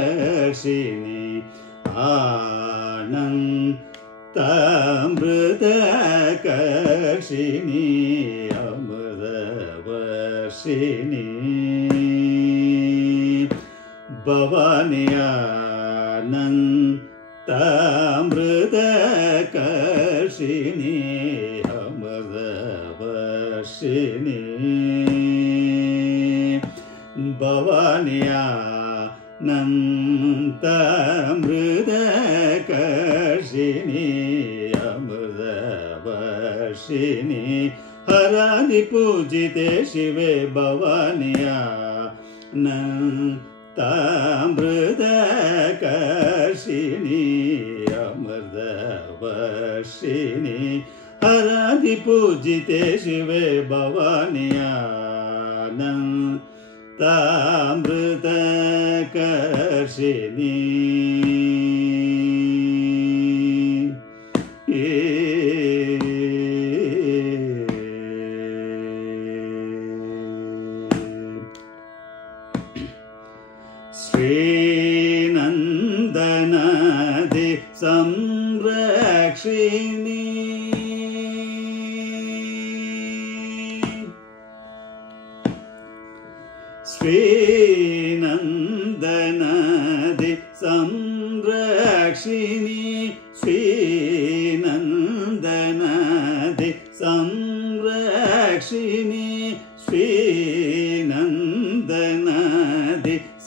आनन्तामृतकर्षिणि आनन्तामृतकर्षिणि अमृतवर्षिणि भवानि आनन्तामृतकर्षिणि अमृतवर्षिणि भवानि आनन्तामृतकर्षिणि अमृतवर्षिणि हरादिपूजिते शिवे भवानि आनन्तामृतकर्षिणि अमृतवर्षिणि हरादिपूजिते शिवे भवानि आनन्तामृतकर्षिणि श्रीनन्दनादि संरक्षिणि श्रीनन्दनादि संरक्षिणि श्रीनन्दनादि संरक्षिणि श्रीनन्दनादि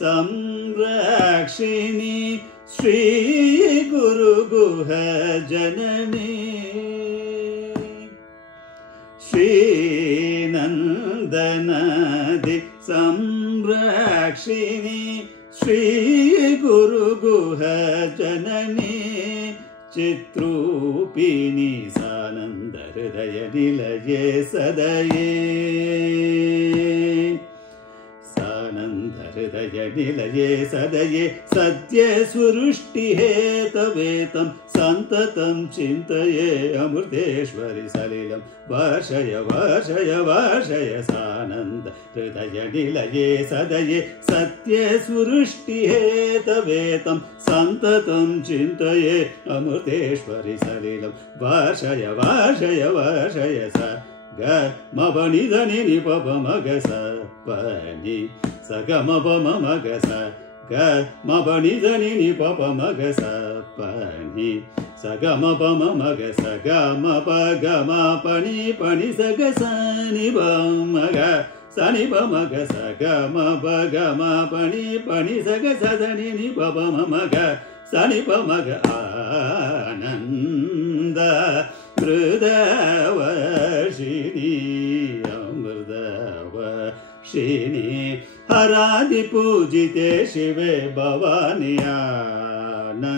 संरक्षिणि श्री गुरुगुह जननी श्रीनन्दनादि संरक्षिणि श्री गुरुगुह जननी चित्रूपिणि सानन्द हृदय निलये सदये हृदय निलये सदये सत्य सुरुष्टिहेतवेतं सन्ततं चिन्तये अमृतेश्वरि सलिलं वर्षय वर्षय वर्षय सानन्द हृदय निलये सदये सत्य सुरुष्टिहेतवेतं सन्ततं चिन्तये अमृतेश्वरि सलिलं वर्षय वर्षय वर्षय स ग म पनि धनि नि प प म ग स प नि स ग म प म म ग स ग म पनि धनि नि प प म ग स प नि स ग म प म म ग स ग म प ग म पनि स ग स नि प म ग स नि प म ग स ग म प ग म पनि स ग स धनि नि प प म म ग स नि प म ग आनन्द अमृतवर्षिणि अमृतवर्षिणि हरादिपूजिते शिवे भवानि आनन्तामृतकर्षिणि